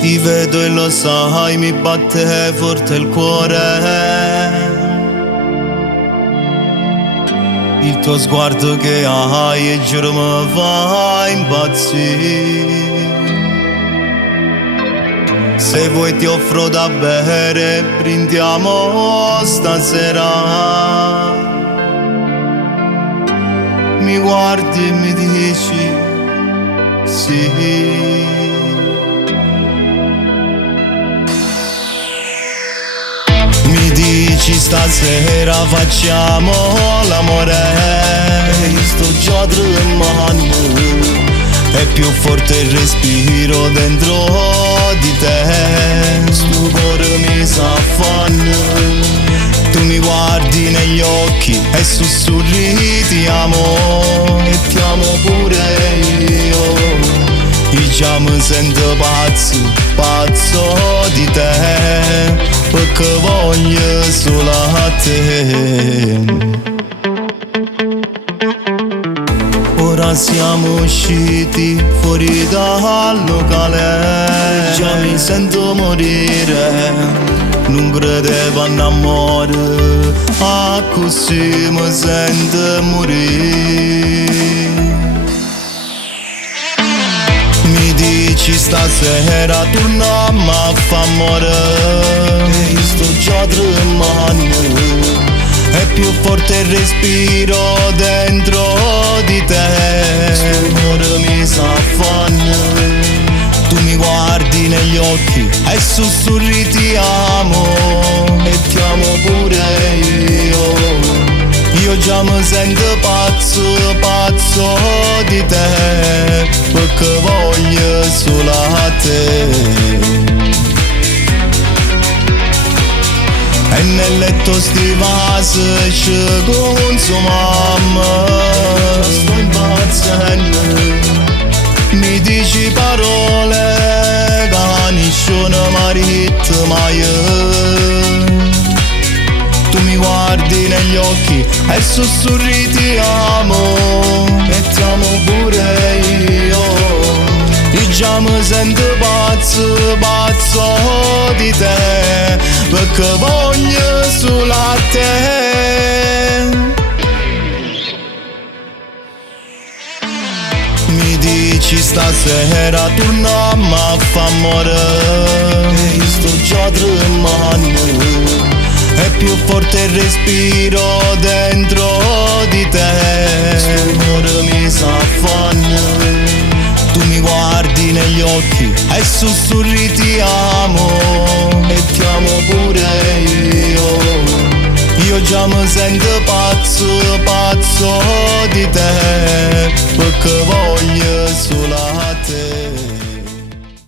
Ti vedo e lo sai, mi batte forte il cuore. Il tuo sguardo che hai e giuro mi fa impazzire. Se vuoi ti offro da bere, brindiamo stasera. Mi guardi e mi dici sì. Mi dici stasera facciamo l'amore. E sto già tremando. È più forte il respiro dentro di te. Sto cuore mi s'affanna. Tu mi guardi negli occhi e sussurri ti amo. E ti amo pure io. Io già mi sento pazzo, pazzo di te, perché voglio solo a te. Ora siamo usciti fuori dal locale, già mi sento morire, non credevo all'amore, a così mi sento morire. Mi dici stasera torniamo a fa amore, e io sto già tremando. È più forte il respiro dentro di te. Sto cuore mi s'affanna. Tu mi guardi negli occhi e sussurri ti amo. E ti amo pure io. Io già mi sento pazzo, pazzo di te, perché voglio solo a te. E nel letto stivase ci consumiamo. Sto impazzendo. Mi dici parole che nessuno mi ha detto mai. Tu mi guardi negli occhi e sussurri ti amo. E ti amo pure io. Io già mi sento pazzo, pazzo di te, perché voglio solo a te. Mi dici stasera torniamo a fa amore, e io sto già tremando. È più forte il respiro dentro di te. Sto cuore mi s'affanna. Tu mi guardi negli occhi e sussurri ti amo. E ti amo pure io. Io già mi sento pazzo, pazzo di te, perché voglio solo a te.